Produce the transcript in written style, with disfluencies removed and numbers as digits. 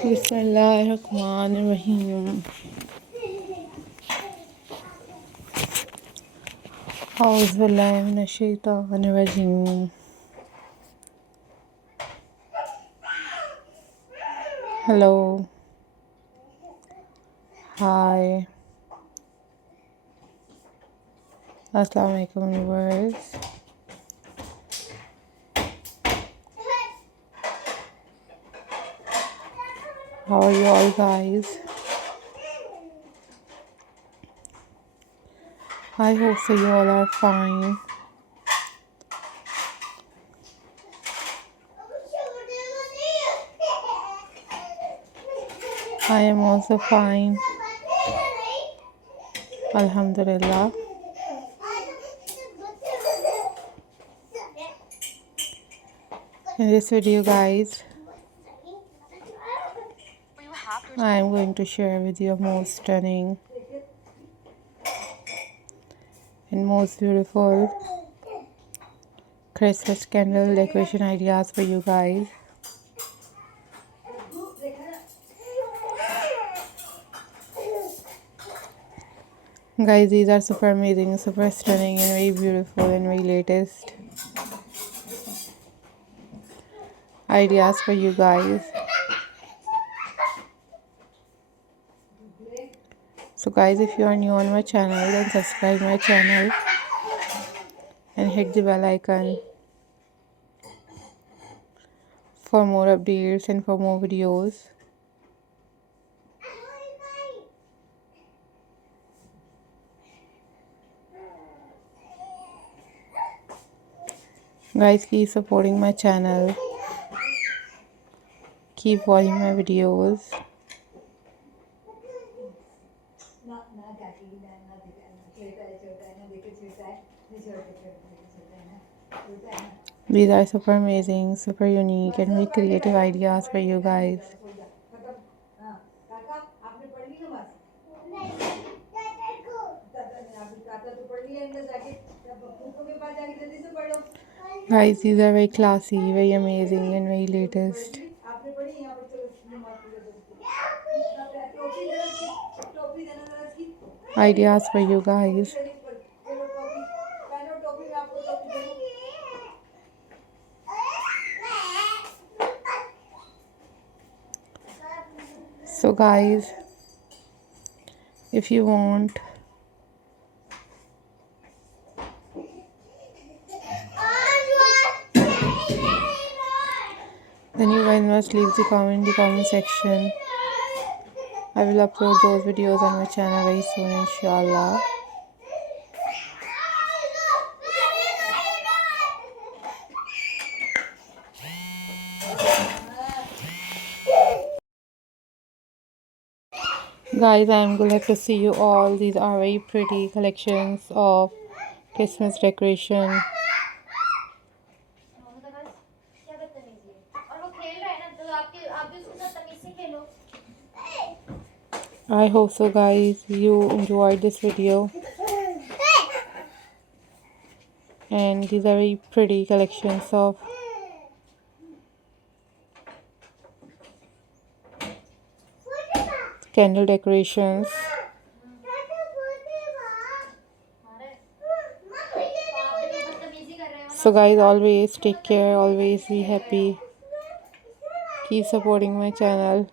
Bismillahirrahmanirrahim. Auzubillahi minash-shaytanir-rajim. Hello. Hi. Assalamu alaikum viewers. How are you all guys? I hope so you all are fine. I am also fine. Alhamdulillah. In this video guys, I am going to share with you most stunning and most beautiful Christmas candle decoration ideas for you guys. Guys, these are super amazing, super stunning and very beautiful and very latest ideas for you guys. So guys, if you are new on my channel, then subscribe my channel and hit the bell icon for more updates and for more videos. Guys, keep supporting my channel, keep watching my videos. These are super amazing, super unique and very creative ideas for you guys. Guys, these are very classy, very amazing and very latest ideas for you guys. So guys, if you want then you guys must leave the comment in the comment section. I will upload those videos on my channel very soon, inshallah. Guys, I am glad to see you all. These are very pretty collections of Christmas decoration. I hope so guys you enjoyed this video, and these are very pretty collections of candle decorations. So guys, always take care, always be happy, keep supporting my channel.